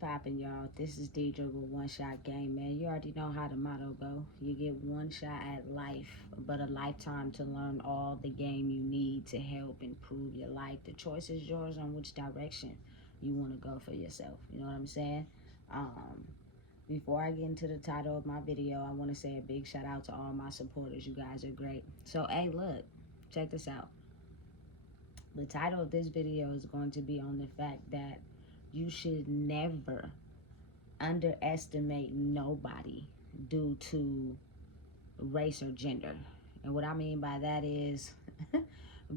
poppin', y'all? This is Deidre with One Shot Game, man. You already know how the motto go. You get one shot at life, but a lifetime to learn all the game you need to help improve your life. The choice is yours on which direction you want to go for yourself. You know what I'm saying? Before I get into the title of my video, I want to say a big shout out to all my supporters. You guys are great. So, hey, look, check this out. The title of this video is going to be on the fact that you should never underestimate nobody due to race or gender. And what I mean by that is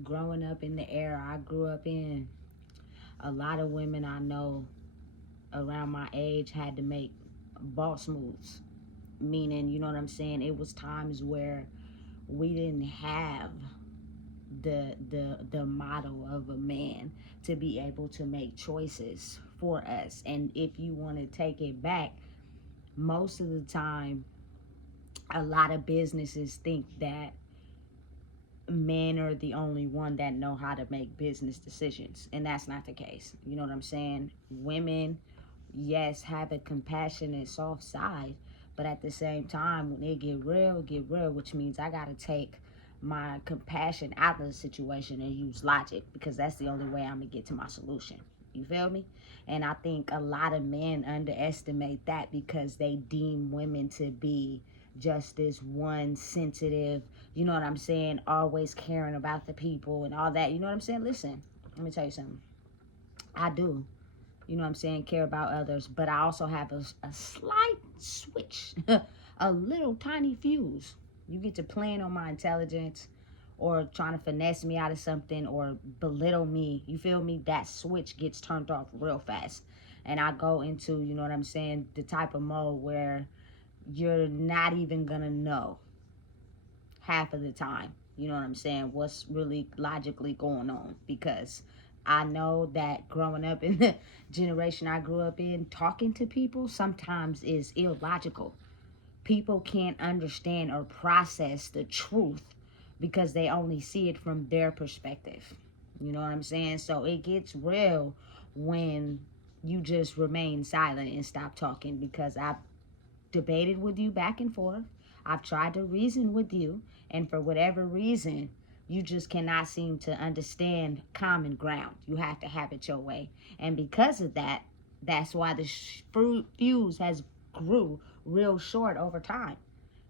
growing up in the era I grew up in, a lot of women I know around my age had to make boss moves. Meaning, you know what I'm saying? It was times where we didn't have the model of a man to be able to make choices for us. And if you want to take it back, most of the time a lot of businesses think that men are the only one that know how to make business decisions, and that's not the case. You know what I'm saying? Women, yes, have a compassionate soft side, but at the same time, when it get real, which means I gotta take my compassion out of the situation and use logic, because that's the only way I'm gonna get to my solution. You feel me? And I think a lot of men underestimate that because they deem women to be just this one sensitive, you know what I'm saying, always caring about the people and all that. You know what I'm saying? Listen, let me tell you something. I do, you know what I'm saying, care about others, but I also have a slight switch, a little tiny fuse. You get to playing on my intelligence or trying to finesse me out of something or belittle me, you feel me? That switch gets turned off real fast. And I go into, you know what I'm saying, the type of mode where you're not even gonna know half of the time, you know what I'm saying, what's really logically going on. Because I know that growing up in the generation I grew up in, talking to people sometimes is illogical. People can't understand or process the truth because they only see it from their perspective. You know what I'm saying? So it gets real when you just remain silent and stop talking, because I've debated with you back and forth. I've tried to reason with you, and for whatever reason, you just cannot seem to understand common ground. You have to have it your way. And because of that, that's why the fuse has grew real short over time.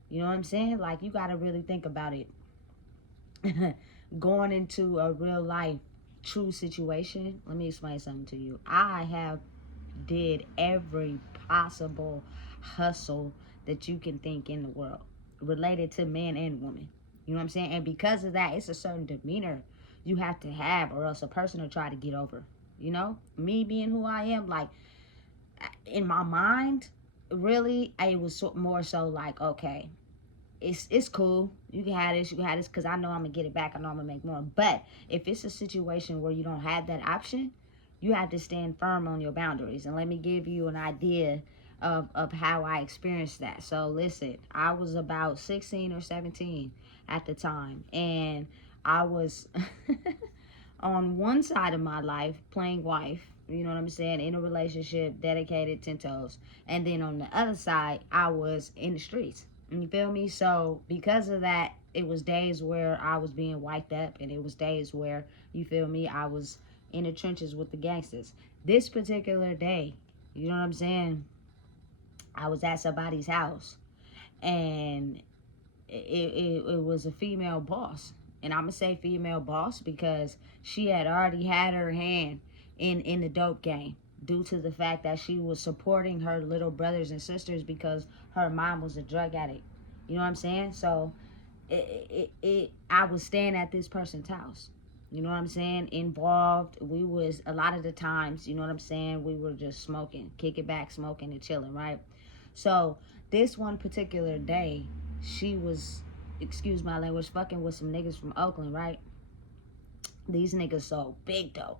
You know what I'm saying? Like, you got to really think about it. Going into a real life true situation, let me explain something to you. I have did every possible hustle that you can think in the world related to man and woman. You know what I'm saying? And because of that, it's a certain demeanor you have to have, or else a person will try to get over. You know, me being who I am, like, in my mind, really, it was more so like, okay, it's cool. You can have this, because I know I'm going to get it back. I know I'm going to make more. But if it's a situation where you don't have that option, you have to stand firm on your boundaries. And let me give you an idea of how I experienced that. So listen, I was about 16 or 17 at the time. And I was on one side of my life playing wife, you know what I'm saying, in a relationship, dedicated 10 toes. And then on the other side, I was in the streets. You feel me? So because of that, it was days where I was being wiped up, and it was days where, you feel me, I was in the trenches with the gangsters. This particular day, you know what I'm saying, I was at somebody's house, and it was a female boss. And I'm going to say female boss because she had already had her hand in the dope game, due to the fact that she was supporting her little brothers and sisters because her mom was a drug addict. You know what I'm saying? So I was staying at this person's house. You know what I'm saying? Involved. We was, a lot of the times, you know what I'm saying, we were just smoking, kicking back, smoking and chilling, right? So this one particular day, she was, excuse my language, fucking with some niggas from Oakland, right? These niggas sold big dope.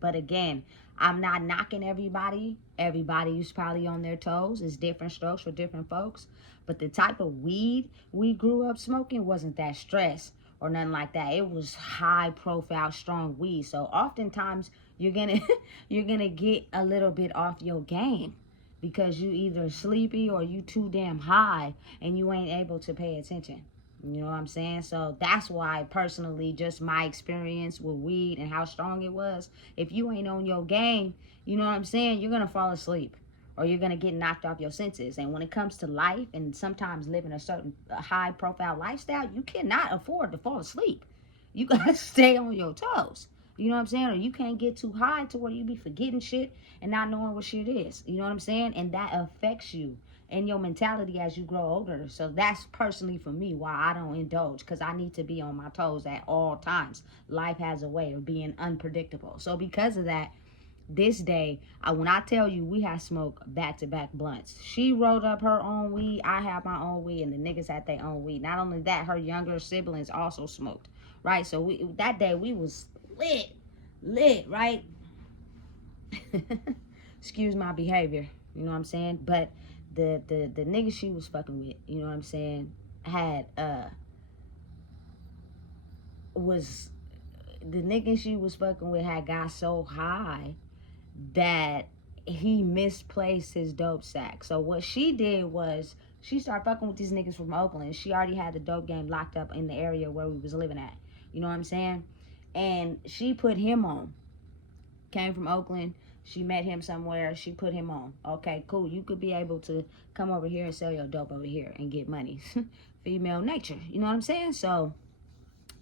But again, I'm not knocking everybody. Everybody is probably on their toes. It's different strokes for different folks. But the type of weed we grew up smoking wasn't that stress or nothing like that. It was high profile, strong weed. So oftentimes you're gonna you're gonna get a little bit off your game because you either sleepy or you too damn high and you ain't able to pay attention. You know what I'm saying? So that's why, personally, just my experience with weed and how strong it was, if you ain't on your game, you know what I'm saying, you're gonna fall asleep or you're gonna get knocked off your senses. And when it comes to life and sometimes living a certain high profile lifestyle, you cannot afford to fall asleep. You gotta stay on your toes. You know what I'm saying? Or you can't get too high to where you be forgetting shit and not knowing what shit is. You know what I'm saying? And that affects you and your mentality as you grow older. So that's personally for me why I don't indulge, because I need to be on my toes at all times. Life has a way of being unpredictable. So because of that, this day, when I tell you we had smoked back-to-back blunts. She rolled up her own weed, I had my own weed, and the niggas had their own weed. Not only that, her younger siblings also smoked, right? So that day we was lit, right? Excuse my behavior, you know what I'm saying? But the nigga she was fucking with, you know what I'm saying, had was the nigga she was fucking with had got so high that he misplaced his dope sack. So what she did was she started fucking with these niggas from Oakland. She already had the dope game locked up in the area where we was living at. You know what I'm saying? And she put him on. Came from Oakland. She met him somewhere. She put him on. Okay, cool. You could be able to come over here and sell your dope over here and get money. Female nature. You know what I'm saying? So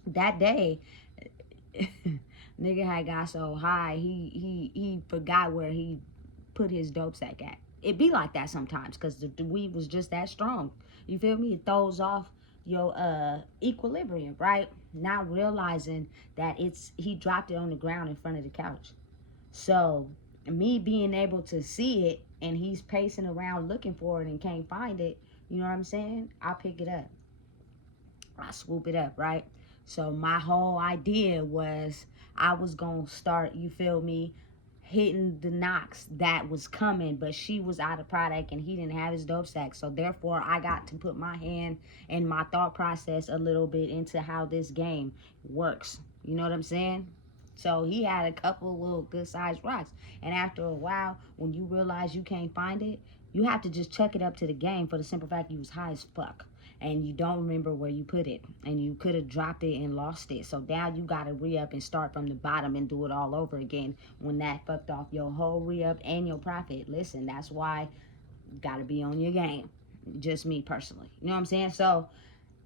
that day, nigga had got so high, he forgot where he put his dope sack at. It be like that sometimes because the weed was just that strong. You feel me? It throws off your equilibrium, right? Not realizing that he dropped it on the ground in front of the couch. So me being able to see it and he's pacing around looking for it and can't find it, you know what I'm saying? I pick it up. I swoop it up, right? So my whole idea was I was going to start, you feel me, hitting the knocks that was coming, but she was out of product and he didn't have his dope sack. So therefore I got to put my hand and my thought process a little bit into how this game works. You know what I'm saying? So he had a couple little good sized rocks. And after a while, when you realize you can't find it, you have to just chuck it up to the game for the simple fact you was high as fuck. And you don't remember where you put it. And you could have dropped it and lost it. So now you got to re-up and start from the bottom and do it all over again when that fucked off your whole re-up and your profit. Listen, that's why you got to be on your game. Just me personally. You know what I'm saying? So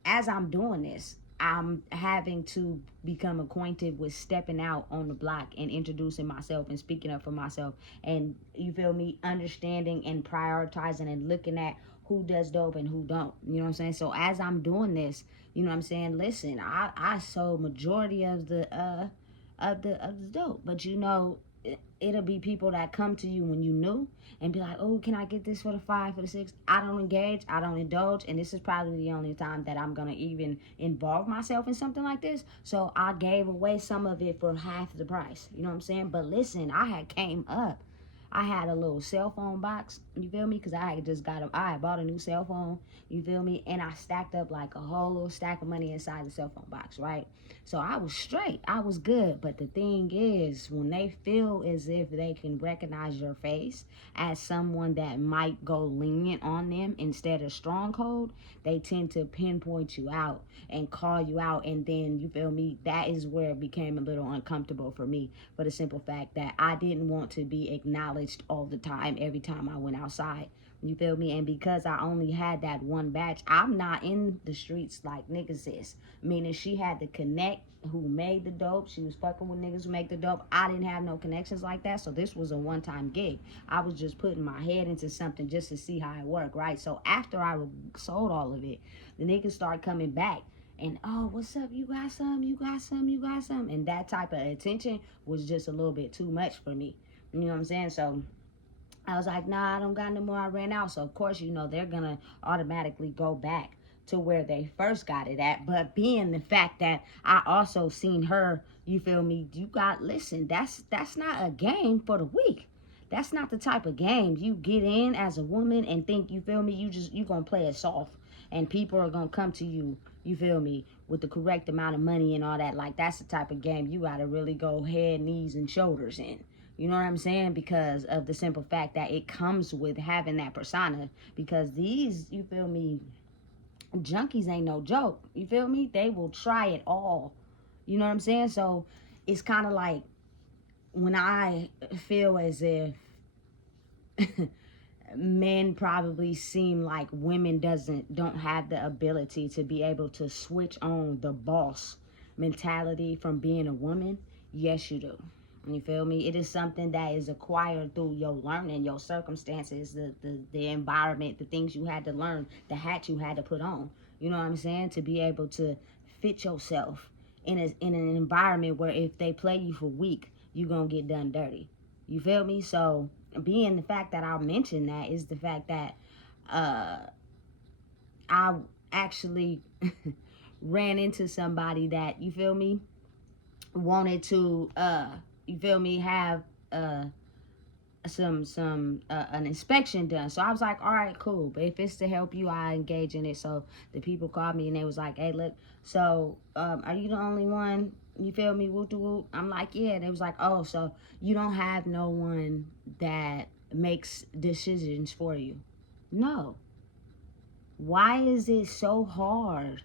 as I'm doing this, I'm having to become acquainted with stepping out on the block and introducing myself and speaking up for myself. And you feel me? Understanding and prioritizing and looking at who does dope and who don't. You know what I'm saying? So as I'm doing this, you know what I'm saying? Listen, I sold majority of the dope, but you know, it'll be people that come to you when you new and be like, oh, can I get this for the 5, for the 6? I don't engage, I don't indulge, and this is probably the only time that I'm gonna even involve myself in something like this. So I gave away some of it for half the price. You know what I'm saying? But listen, I had came up. I had a little cell phone box, you feel me? Because I had just I had bought a new cell phone, you feel me? And I stacked up like a whole little stack of money inside the cell phone box, right? So I was straight, I was good. But the thing is, when they feel as if they can recognize your face as someone that might go lenient on them instead of stronghold, they tend to pinpoint you out and call you out. And then, you feel me, that is where it became a little uncomfortable for me, for the simple fact that I didn't want to be acknowledged all the time, every time I went outside. You feel me? And because I only had that one batch, I'm not in the streets like niggas is. Meaning she had to connect who made the dope. She was fucking with niggas who make the dope. I didn't have no connections like that. So this was a one-time gig. I was just putting my head into something just to see how it worked, right? So after I sold all of it, the niggas started coming back. And, oh, what's up? You got some? You got some? You got some? And that type of attention was just a little bit too much for me. You know what I'm saying? So I was like, nah, I don't got no more. I ran out. So, of course, you know, they're going to automatically go back to where they first got it at. But being the fact that I also seen her, you feel me, listen, that's not a game for the weak. That's not the type of game you get in as a woman and think, you feel me, you going to play it soft. And people are going to come to you You feel me? With the correct amount of money and all that. Like, that's the type of game you gotta really go head, knees, and shoulders in. You know what I'm saying? Because of the simple fact that it comes with having that persona. Because these, you feel me, junkies ain't no joke. You feel me? They will try it all. You know what I'm saying? So it's kind of like when I feel as if men probably seem like women don't have the ability to be able to switch on the boss mentality from being a woman. Yes, you do. You feel me? It is something that is acquired through your learning, your circumstances, the environment, the things you had to learn, the hat you had to put on. You know what I'm saying? To be able to fit yourself in an environment where if they play you for weak, you gonna get done dirty. You feel me? So being the fact that I'll mention that is the fact that I actually ran into somebody that, you feel me, wanted to you feel me, have some an inspection done. So I was like, all right, cool, but if it's to help you, I engage in it. So the people called me and they was like, hey, look, so are you the only one, you feel me, whoop de whoop? I'm like, yeah. And it was like, oh, so you don't have no one that makes decisions for you? No. Why is it so hard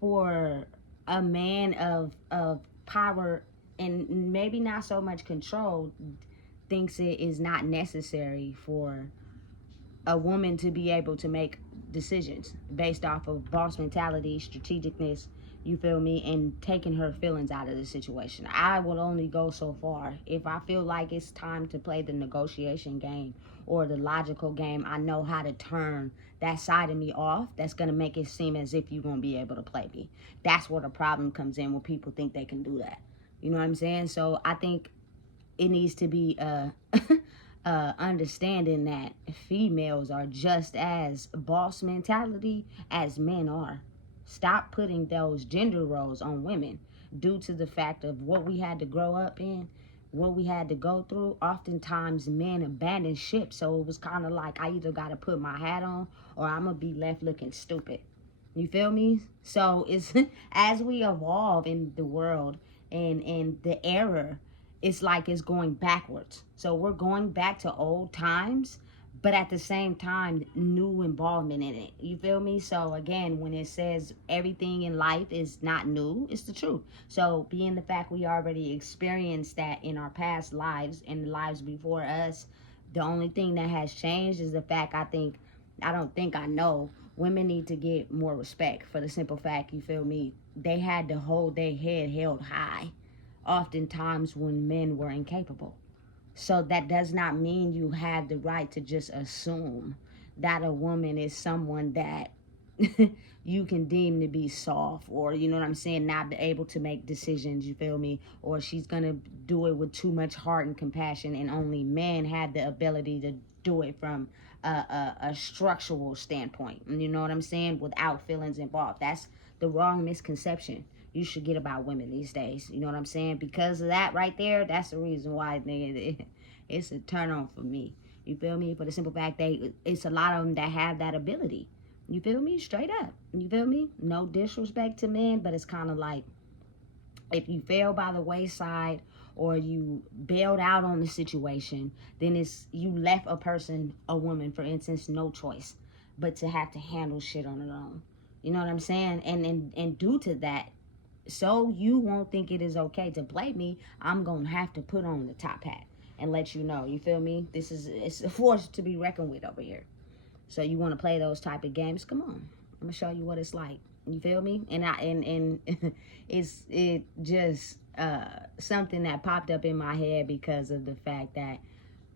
for a man of power and maybe not so much control thinks it is not necessary for a woman to be able to make decisions based off of boss mentality, strategicness, you feel me, and taking her feelings out of the situation? I will only go so far. If I feel like it's time to play the negotiation game or the logical game, I know how to turn that side of me off. That's going to make it seem as if you're going to be able to play me. That's where the problem comes in, when people think they can do that. You know what I'm saying? So I think it needs to be understanding that females are just as boss mentality as men are. Stop putting those gender roles on women due to the fact of what we had to grow up in, what we had to go through. Oftentimes men abandon ship, so it was kind of like I either got to put my hat on or I'm going to be left looking stupid. You feel me? So it's as we evolve in the world and the era, it's like it's going backwards. So we're going back to old times, but at the same time, new involvement in it. You feel me? So again, when it says everything in life is not new, it's the truth. So being the fact we already experienced that in our past lives and the lives before us, the only thing that has changed is the fact I know women need to get more respect for the simple fact, you feel me, they had to hold their head held high oftentimes when men were incapable. So that does not mean you have the right to just assume that a woman is someone that you can deem to be soft, or, you know what I'm saying, not be able to make decisions, you feel me, or she's gonna do it with too much heart and compassion, and only men have the ability to do it from a structural standpoint, you know what I'm saying, without feelings involved. That's the wrong misconception you should get about women these days. You know what I'm saying? Because of that right there, that's the reason why, nigga, it's a turn on for me. You feel me? For the simple fact that it's a lot of them that have that ability. You feel me? Straight up. You feel me? No disrespect to men, but it's kind of like, if you fell by the wayside or you bailed out on the situation, then it's you left a woman, for instance, no choice but to have to handle shit on her own. You know what I'm saying? And due to that, so you won't think it is okay to play me, I'm gonna have to put on the top hat and let you know. You feel me? It's a force to be reckoned with over here. So you want to play those type of games? Come on, I'm gonna show you what it's like. You feel me? And it just something that popped up in my head because of the fact that,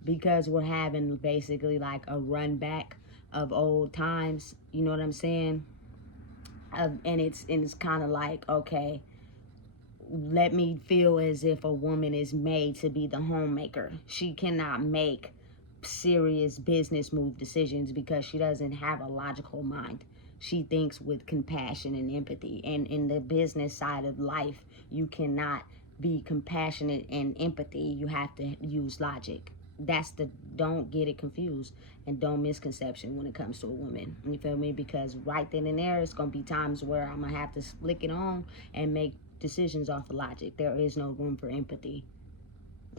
because we're having basically like a run back of old times. You know what I'm saying? And it's kind of like, okay, let me feel as if a woman is made to be the homemaker. She cannot make serious business move decisions because she doesn't have a logical mind. She thinks with compassion and empathy. And in the business side of life, you cannot be compassionate and empathy. You have to use logic. That's the, don't get it confused and don't misconception when it comes to a woman. You feel me? Because right then and there, it's going to be times where I'm going to have to flick it on and make decisions off of logic. There is no room for empathy.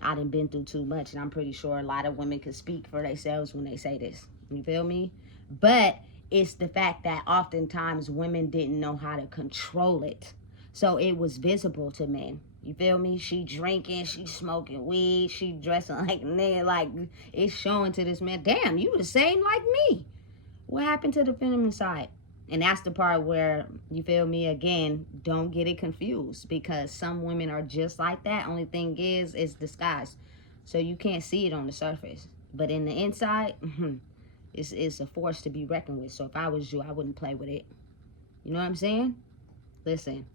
I done been through too much, and I'm pretty sure a lot of women could speak for themselves when they say this. You feel me? But it's the fact that oftentimes women didn't know how to control it. So it was visible to men. You feel me? She drinking, she smoking weed, she dressing like a nigga. Like, it's showing to this man, damn, you the same like me. What happened to the feminine side? And that's the part where, you feel me, again, don't get it confused, because some women are just like that. Only thing is, it's disguised. So you can't see it on the surface. But in the inside, it's a force to be reckoned with. So if I was you, I wouldn't play with it. You know what I'm saying? Listen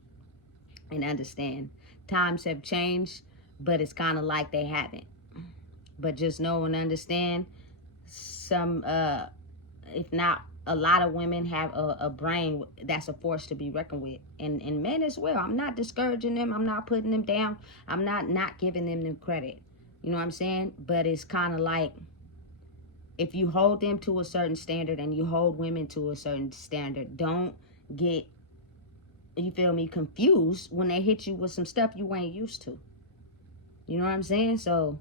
and understand. Times have changed, but it's kind of like they haven't. But just know and understand, some, if not a lot of women, have a brain that's a force to be reckoned with, and men as well. I'm not discouraging them, I'm not putting them down, I'm not giving them the credit, you know what I'm saying? But it's kind of like, if you hold them to a certain standard and you hold women to a certain standard, don't get, you feel me, confused when they hit you with some stuff you ain't used to. You know what I'm saying? So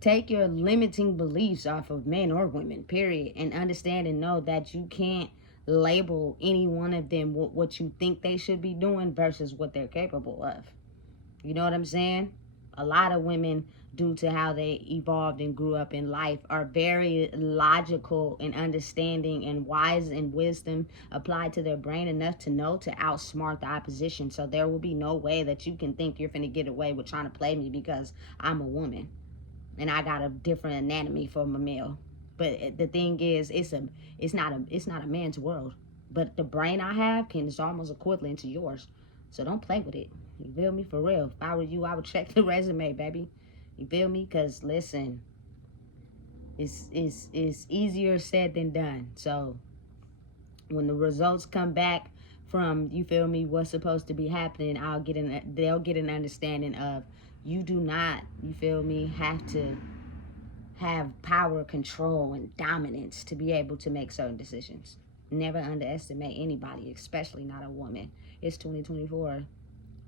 take your limiting beliefs off of men or women, period, and understand and know that you can't label any one of them what you think they should be doing versus what they're capable of. You know what I'm saying? A lot of women, due to how they evolved and grew up in life, are very logical and understanding and wise and wisdom applied to their brain enough to know to outsmart the opposition. So there will be no way that you can think you're finna get away with trying to play me because I'm a woman and I got a different anatomy from a male. But the thing is, it's not a man's world. But the brain I have is almost equivalent to yours. So don't play with it. You feel me? For real. If I were you, I would check the resume, baby. You feel me? Because listen, it's easier said than done. So when the results come back from, you feel me, what's supposed to be happening, they'll get an understanding of, you do not, you feel me, have to have power, control, and dominance to be able to make certain decisions. Never underestimate anybody, especially not a woman. It's 2024.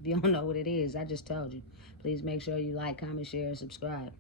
If you don't know what it is, I just told you. Please make sure you like, comment, share, and subscribe.